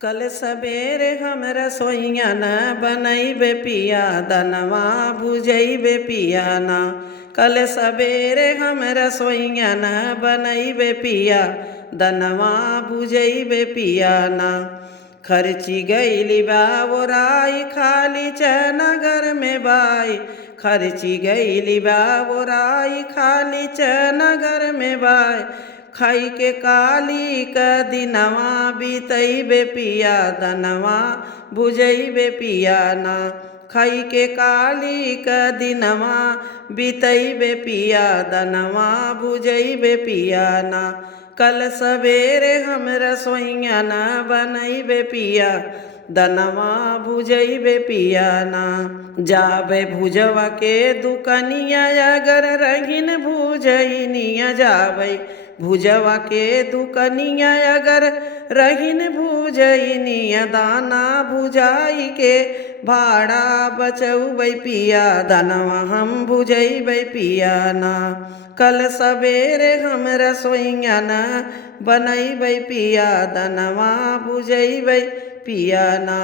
कल सबेरे हम रसोइया न बनैबे पिया दनवा भुजैबे पिया ना। कल सबेरे हम रसोइया न बनैबे पिया दनवा भुजैबे पिया ना। खर्ची गईली बाबोराई खाली चना घर में बाई। खर्ची गईली बाबोराई खाली चना घर में बाई। खाई के काली क दिनवा बीतैबे पिया दनवा भुजैबे पिया ना। खाई के काली क दिनवा बीतैबे पिया दनवा भुजैबे पिया ना। कल सबेरे हम रसोइया न बनैबे पिया दनवा भुजैबे पिया ना। जाबे भुजवा के दुकनिया अगर रहीन भुजैनिया जाबे भुजवा के दुकनिया अगर रहीन भुजैनिया दाना भुजाई के भाड़ा बचौबै पिया दनवा हम भुजैबै पिया ना। कल सबेरे हम रसोइया न बनैबै पिया दनवा भुजैबै पिया ना।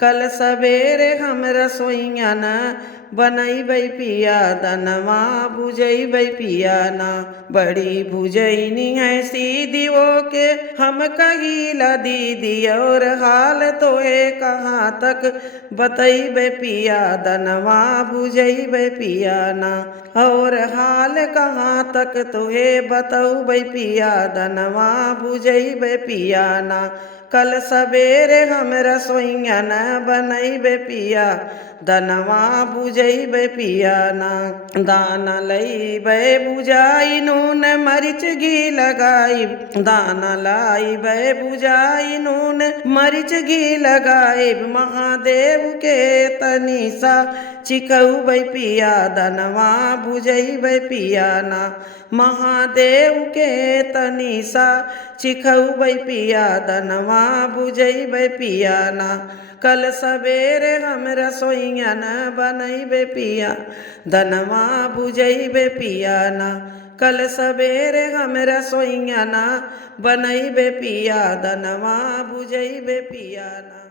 कल सबेरे हम रसोइया न बनैबै पिया दनवा भुजैबै पिया ना। बड़ी भुजैनी है सीधीओ के हम कहिला दीदी और हाल तोहे कहाँ तक बतैबे पिया दनवा भुजैबै पिया ना। और हाल कहाँ तक तोहे बतौबै पिया दनवा भुजैबै पिया ना। कल सबेरे हम रसोइया न बनैबे पिया दनवा भुजैबै पिया ना। दाना लैबै भुजाई नून मरिच घी लगाई। दाना लाइबै भुजाई नून मरिच घी लगाई। महादेव के तनी सा चिखौबै पिया दनवा भुजैबै पिया ना। महादेव के तनी सा चिखौबै पिया दनवा भुजैबै पिया ना। कल सबेरे हम रसोइया न बनैबे पिया दनवा भुजैबे पिया ना। कल सबेरे हम रसोइया न बनैबे पिया दनवा भुजैबे पिया ना।